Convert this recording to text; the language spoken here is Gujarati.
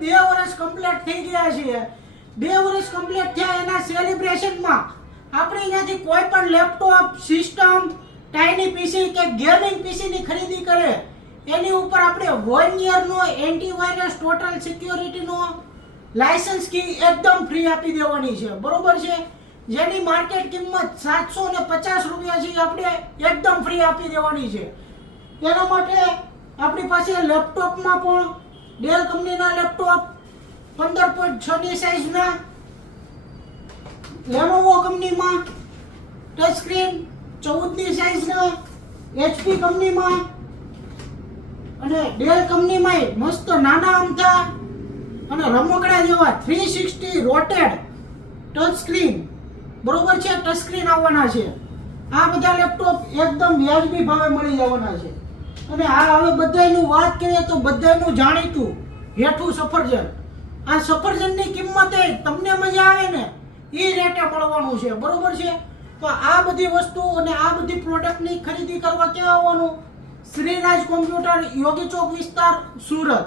2 વર્ષ કમ્પ્લીટ થઈ ગયા છે. 2 વર્ષ કમ્પ્લીટ થયા એના સેલિબ્રેશનમાં આપણે અહીંયાથી કોઈ પણ લેપટોપ, સિસ્ટમ, ટાઇની પીસી કે ગેમિંગ પીસી ની ખરીદી કરે એની ઉપર આપણે 1 યર નો એન્ટીવાયરસ ટોટલ સિક્યોરિટી નો લાયસન્સ કી એકદમ ફ્રી આપી દેવાની છે. બરોબર છે? જેની માર્કેટ કિંમત 750 રૂપિયા છે આપણે એકદમ ફ્રી આપી દેવાની છે. તેના માટે આપણી પાસે લેપટોપમાં પણ ડેલ કંપનીના લેપટોપ 15.6 ની સાઈઝના, લેનોવો કંપનીમાં ટચ સ્ક્રીન 14 ની સાઈઝના, HP કંપનીમાં અને ડેલ કંપનીમાં મસ્ત નાના અમથા અને રમકડા જેવા 360 રોટેડ ટચ સ્ક્રીન, બરોબર છે, ટચ સ્ક્રીન આવવાના છે. આ બધા લેપટોપ એકદમ વ્યાજબી ભાવે મળી જવાના છે. અને આ હવે બધાયનું વાત કરીએ તો બધાયનું જાણીતું હેઠું સફરજન. આ સફરજનની કિંમતે તમને મજા આવે ને એ રેટે મળવાનું છે. બરોબર છે? તો આ બધી વસ્તુ અને આ બધી પ્રોડક્ટની ખરીદી કરવા ક્યાં આવવાનું? શ્રીરાજ કોમ્પ્યુટર, યોગી ચોક વિસ્તાર, સુરત.